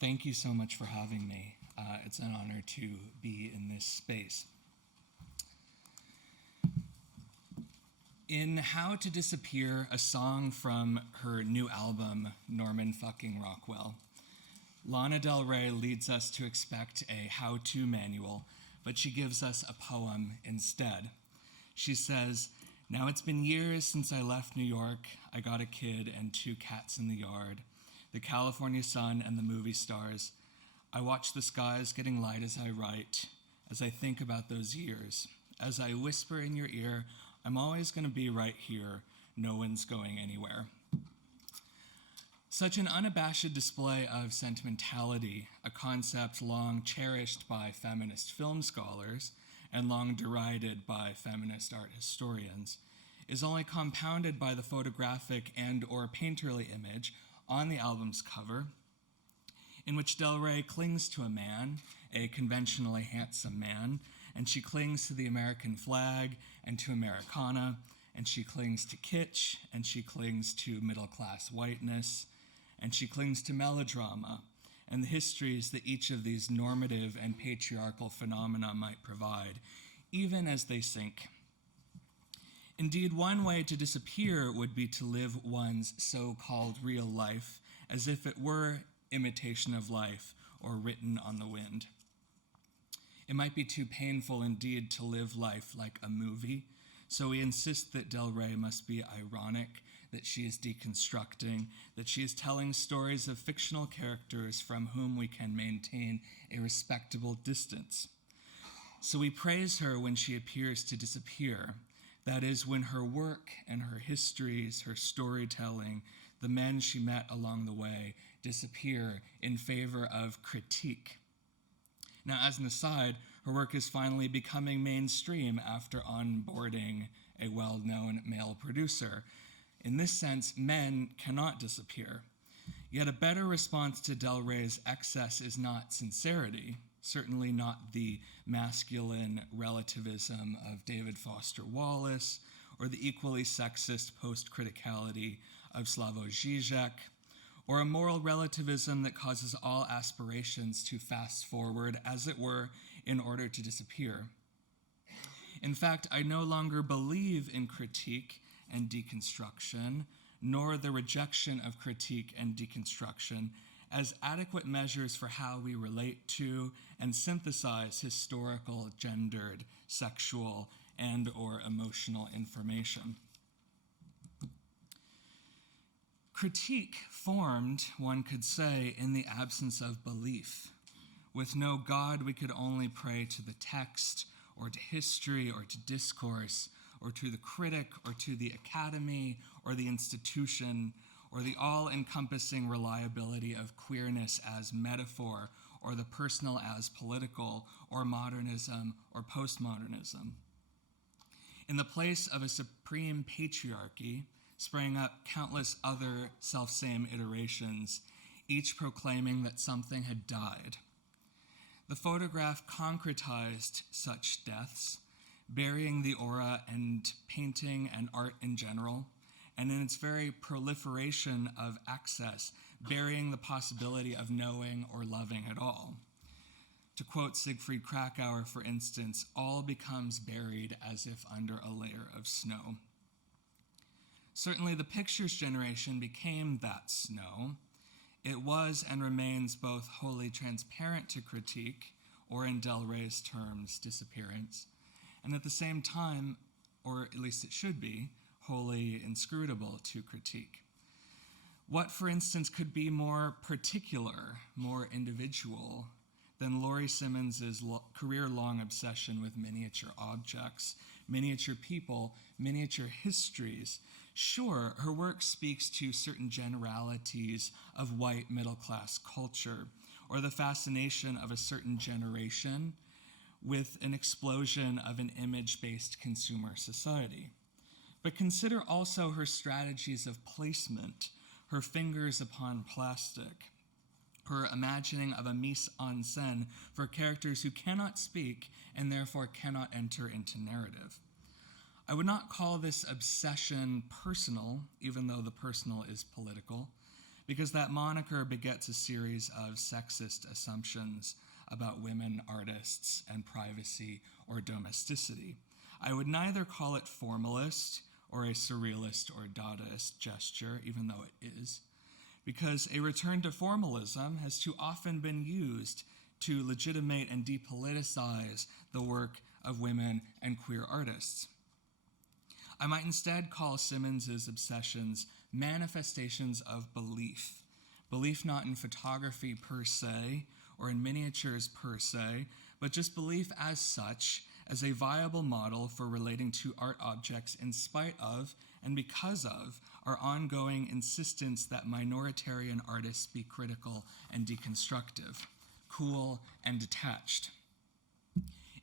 Thank you so much for having me. It's an honor to be in this space. In How to Disappear, a song from her new album, Norman fucking Rockwell, Lana Del Rey leads us to expect a how-to manual, but she gives us a poem instead. She says, "Now it's been years since I left New York. I got a kid and 2 cats in the yard, the California sun and the movie stars. I watch the skies getting light as I write, as I think about those years. As I whisper in your ear, I'm always going to be right here. No one's going anywhere." Such an unabashed display of sentimentality, a concept long cherished by feminist film scholars and long derided by feminist art historians, is only compounded by the photographic and/or painterly image on the album's cover, in which Del Rey clings to a man, a conventionally handsome man, and she clings to the American flag and to Americana, and she clings to kitsch, and she clings to middle-class whiteness, and she clings to melodrama and the histories that each of these normative and patriarchal phenomena might provide, even as they sink. Indeed, one way to disappear would be to live one's so-called real life as if it were imitation of life or written on the wind. It might be too painful indeed to live life like a movie, so we insist that Del Rey must be ironic, that she is deconstructing, that she is telling stories of fictional characters from whom we can maintain a respectable distance. So we praise her when she appears to disappear, that is, when her work and her histories, her storytelling, the men she met along the way, disappear in favor of critique. Now, as an aside, her work is finally becoming mainstream after onboarding a well-known male producer. In this sense, men cannot disappear. Yet a better response to Del Rey's excess is not sincerity, certainly not the masculine relativism of David Foster Wallace, or the equally sexist post-criticality of Slavoj Žižek, or a moral relativism that causes all aspirations to fast forward, as it were, in order to disappear. In fact, I no longer believe in critique and deconstruction, nor the rejection of critique and deconstruction as adequate measures for how we relate to and synthesize historical, gendered, sexual, and/or emotional information. Critique formed, one could say, in the absence of belief. With no God, we could only pray to the text, or to history, or to discourse, or to the critic, or to the academy, or the institution, or the all-encompassing reliability of queerness as metaphor, or the personal as political, or modernism, or postmodernism. In the place of a supreme patriarchy sprang up countless other self-same iterations, each proclaiming that something had died. The photograph concretized such deaths, burying the aura and painting and art in general, and in its very proliferation of access, burying the possibility of knowing or loving at all. To quote Siegfried Kracauer, for instance, all becomes buried as if under a layer of snow. Certainly the pictures generation became that snow. It was and remains both wholly transparent to critique, or in Del Rey's terms, disappearance, and at the same time, or at least it should be, wholly inscrutable to critique. What, for instance, could be more particular, more individual, than Laurie Simmons' career-long obsession with miniature objects, miniature people, miniature histories? Sure, her work speaks to certain generalities of white middle-class culture, or the fascination of a certain generation with an explosion of an image-based consumer society. But consider also her strategies of placement, her fingers upon plastic, her imagining of a mise-en-scène for characters who cannot speak and therefore cannot enter into narrative. I would not call this obsession personal, even though the personal is political, because that moniker begets a series of sexist assumptions about women artists and privacy or domesticity. I would neither call it formalist or a surrealist or Dadaist gesture, even though it is, because a return to formalism has too often been used to legitimate and depoliticize the work of women and queer artists. I might instead call Simmons's obsessions manifestations of belief. Belief not in photography per se, or in miniatures per se, but just belief as such, as a viable model for relating to art objects in spite of and because of our ongoing insistence that minoritarian artists be critical and deconstructive, cool and detached.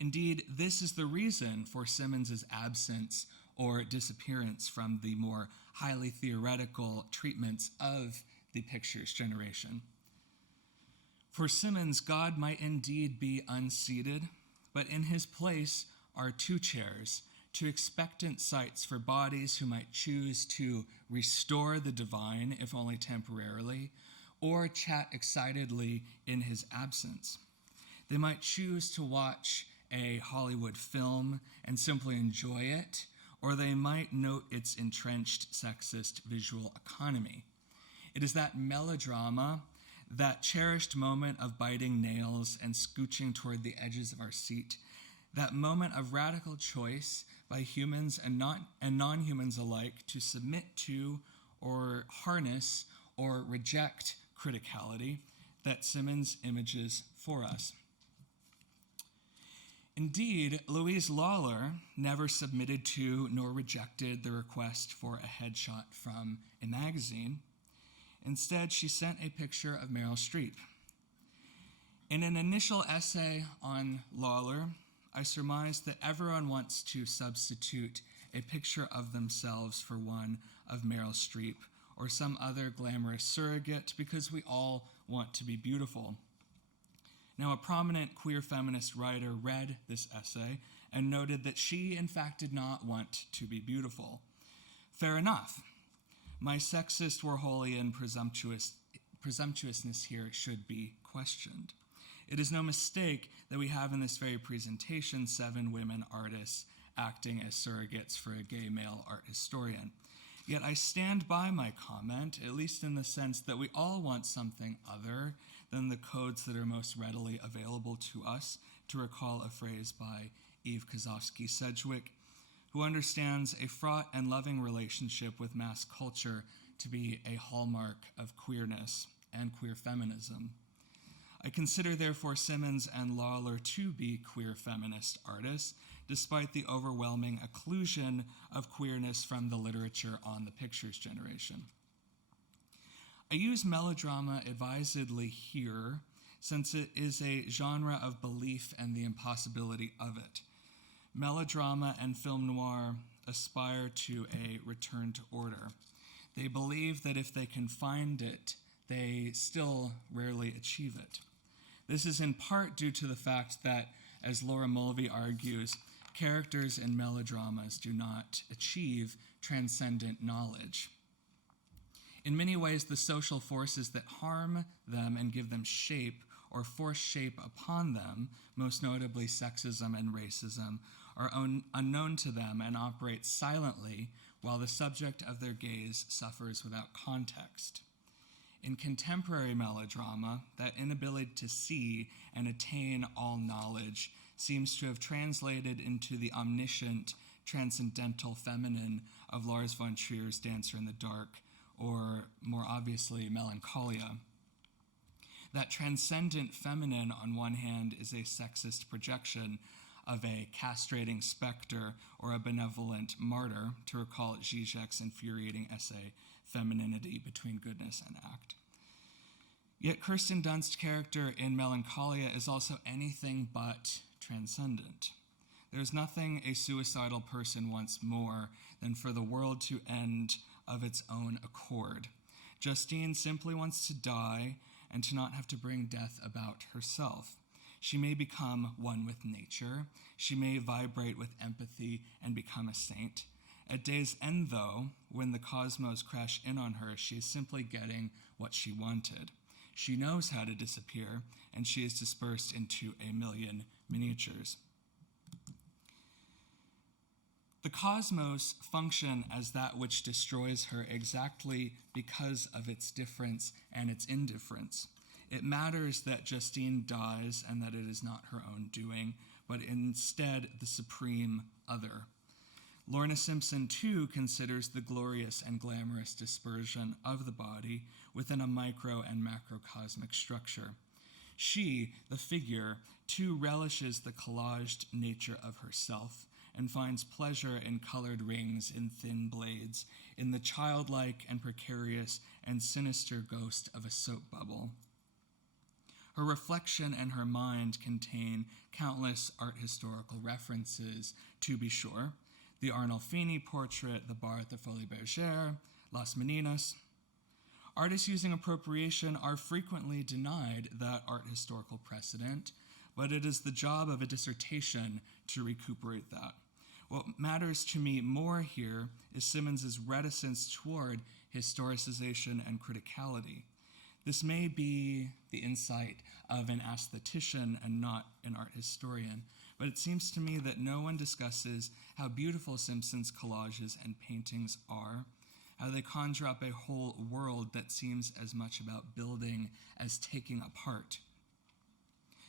Indeed, this is the reason for Simmons's absence or disappearance from the more highly theoretical treatments of the pictures generation. For Simmons, God might indeed be unseated, but in his place are two chairs, two expectant sites for bodies who might choose to restore the divine, if only temporarily, or chat excitedly in his absence. They might choose to watch a Hollywood film and simply enjoy it, or they might note its entrenched sexist visual economy. It is that melodrama, that cherished moment of biting nails and scooching toward the edges of our seat, that moment of radical choice by humans and non-humans alike to submit to or harness or reject criticality that Simmons images for us. Indeed, Louise Lawler never submitted to nor rejected the request for a headshot from a magazine. Instead, she sent a picture of Meryl Streep. In an initial essay on Lawler, I surmised that everyone wants to substitute a picture of themselves for one of Meryl Streep or some other glamorous surrogate because we all want to be beautiful. Now, a prominent queer feminist writer read this essay and noted that she, in fact, did not want to be beautiful. Fair enough. My sexist Warholian presumptuousness here should be questioned. It is no mistake that we have in this very presentation 7 women artists acting as surrogates for a gay male art historian. Yet I stand by my comment, at least in the sense that we all want something other than the codes that are most readily available to us, to recall a phrase by Eve Kozofsky-Sedgwick, who understands a fraught and loving relationship with mass culture to be a hallmark of queerness and queer feminism. I consider, therefore, Simmons and Lawler to be queer feminist artists, despite the overwhelming occlusion of queerness from the literature on the pictures generation. I use melodrama advisedly here, since it is a genre of belief and the impossibility of it. Melodrama and film noir aspire to a return to order. They believe that if they can find it, they still rarely achieve it. This is in part due to the fact that, as Laura Mulvey argues, characters in melodramas do not achieve transcendent knowledge. In many ways, the social forces that harm them and give them shape or force shape upon them, most notably sexism and racism, are unknown to them and operate silently while the subject of their gaze suffers without context. In contemporary melodrama, that inability to see and attain all knowledge seems to have translated into the omniscient, transcendental feminine of Lars von Trier's Dancer in the Dark, or more obviously, Melancholia. That transcendent feminine, on one hand, is a sexist projection of a castrating specter or a benevolent martyr, to recall Zizek's infuriating essay, Femininity Between Goodness and Act. Yet Kirsten Dunst's character in Melancholia is also anything but transcendent. There's nothing a suicidal person wants more than for the world to end of its own accord. Justine simply wants to die and to not have to bring death about herself. She may become one with nature. She may vibrate with empathy and become a saint. At day's end, though, when the cosmos crash in on her, she is simply getting what she wanted. She knows how to disappear, and she is dispersed into a million miniatures. The cosmos function as that which destroys her exactly because of its difference and its indifference. It matters that Justine dies and that it is not her own doing, but instead the supreme other. Lorna Simpson, too, considers the glorious and glamorous dispersion of the body within a micro and macrocosmic structure. She, the figure, too relishes the collaged nature of herself and finds pleasure in colored rings, in thin blades, in the childlike and precarious and sinister ghost of a soap bubble. Her reflection and her mind contain countless art historical references, to be sure. The Arnolfini portrait, the bar at the Folies Bergère, Las Meninas. Artists using appropriation are frequently denied that art historical precedent, but it is the job of a dissertation to recuperate that. What matters to me more here is Simmons's reticence toward historicization and criticality. This may be the insight of an aesthetician and not an art historian, but it seems to me that no one discusses how beautiful Simpson's collages and paintings are, how they conjure up a whole world that seems as much about building as taking apart.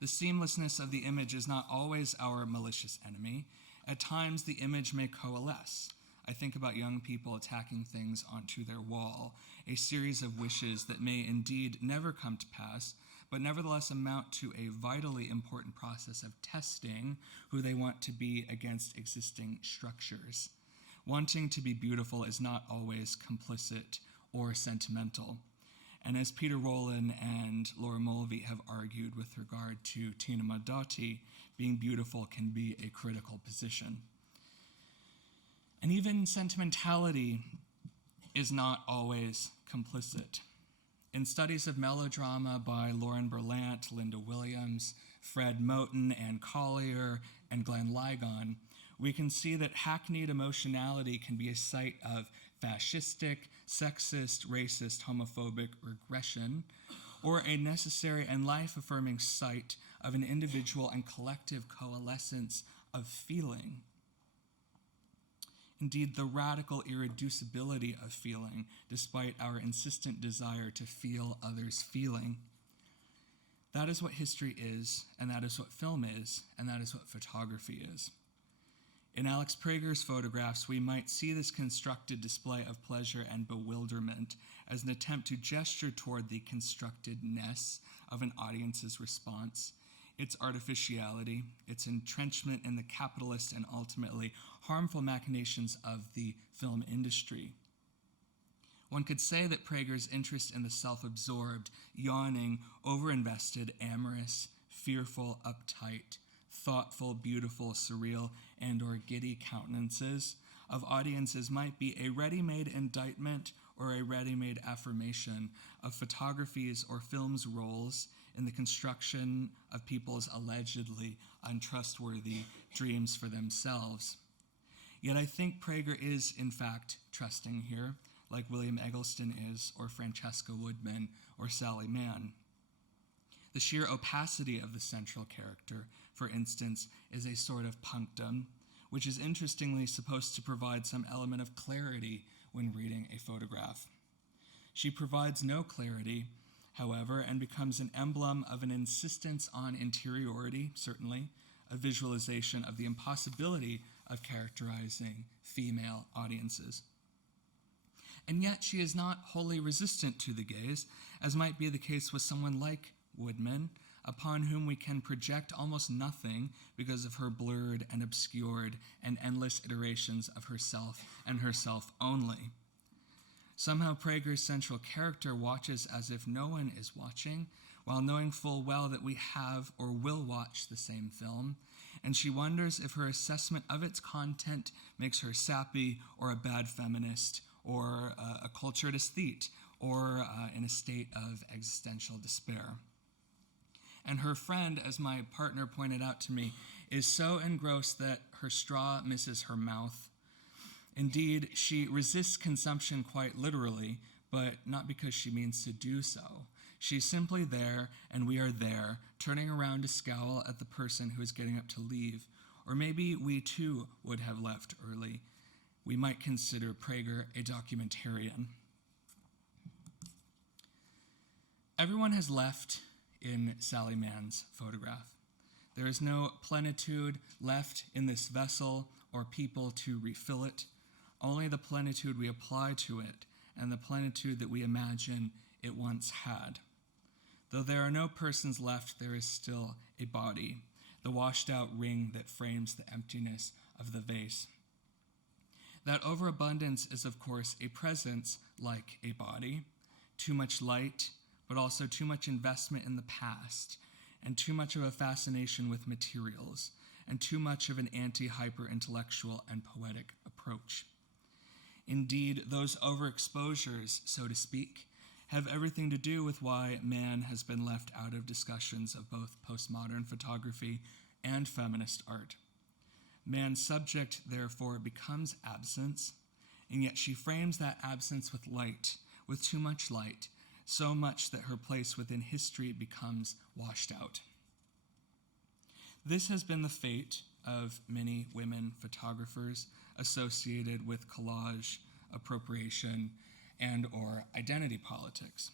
The seamlessness of the image is not always our malicious enemy. At times, the image may coalesce. I think about young people attacking things onto their wall, a series of wishes that may indeed never come to pass, but nevertheless amount to a vitally important process of testing who they want to be against existing structures. Wanting to be beautiful is not always complicit or sentimental. And as Peter Rowland and Laura Mulvey have argued with regard to Tina Modotti, being beautiful can be a critical position. And even sentimentality is not always complicit. In studies of melodrama by Lauren Berlant, Linda Williams, Fred Moten, Ann Collier, and Glenn Ligon, we can see that hackneyed emotionality can be a site of fascistic, sexist, racist, homophobic regression, or a necessary and life-affirming site of an individual and collective coalescence of feeling. Indeed, the radical irreducibility of feeling, despite our insistent desire to feel others' feeling. That is what history is, and that is what film is, and that is what photography is. In Alex Prager's photographs, we might see this constructed display of pleasure and bewilderment as an attempt to gesture toward the constructedness of an audience's response, its artificiality, its entrenchment in the capitalist and ultimately harmful machinations of the film industry. One could say that Prager's interest in the self-absorbed, yawning, overinvested, amorous, fearful, uptight, thoughtful, beautiful, surreal, and/or giddy countenances of audiences might be a ready-made indictment or a ready-made affirmation of photography's or film's roles in the construction of people's allegedly untrustworthy dreams for themselves. Yet I think Prager is, in fact, trusting here, like William Eggleston is, or Francesca Woodman, or Sally Mann. The sheer opacity of the central character, for instance, is a sort of punctum, which is interestingly supposed to provide some element of clarity when reading a photograph. She provides no clarity, however, and becomes an emblem of an insistence on interiority, certainly, a visualization of the impossibility of characterizing female audiences. And yet she is not wholly resistant to the gaze, as might be the case with someone like Woodman, upon whom we can project almost nothing because of her blurred and obscured and endless iterations of herself and herself only. Somehow Prager's central character watches as if no one is watching, while knowing full well that we have or will watch the same film, and she wonders if her assessment of its content makes her sappy or a bad feminist or a cultured aesthete or in a state of existential despair. And her friend, as my partner pointed out to me, is so engrossed that her straw misses her mouth. Indeed, she resists consumption quite literally, but not because she means to do so. She's simply there, and we are there, turning around to scowl at the person who is getting up to leave. Or maybe we too would have left early. We might consider Prager a documentarian. Everyone has left in Sally Mann's photograph. There is no plenitude left in this vessel or people to refill it, only the plenitude we apply to it and the plenitude that we imagine it once had. Though there are no persons left, there is still a body, the washed-out ring that frames the emptiness of the vase. That overabundance is, of course, a presence like a body, too much light, but also too much investment in the past, and too much of a fascination with materials, and too much of an anti-hyper-intellectual and poetic approach. Indeed, those overexposures, so to speak, have everything to do with why man has been left out of discussions of both postmodern photography and feminist art. Man's subject, therefore, becomes absence, and yet she frames that absence with light, with too much light, so much that her place within history becomes washed out. This has been the fate of many women photographers associated with collage, appropriation, and/or identity politics.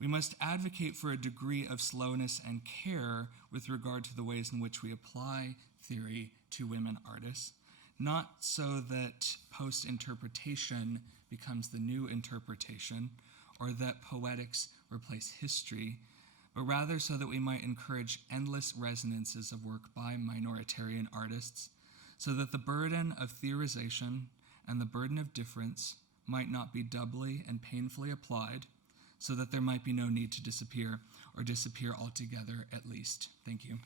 We must advocate for a degree of slowness and care with regard to the ways in which we apply theory to women artists, not so that post-interpretation becomes the new interpretation, or that poetics replace history, but rather so that we might encourage endless resonances of work by minoritarian artists, so that the burden of theorization and the burden of difference might not be doubly and painfully applied, so that there might be no need to disappear, or disappear altogether at least. Thank you.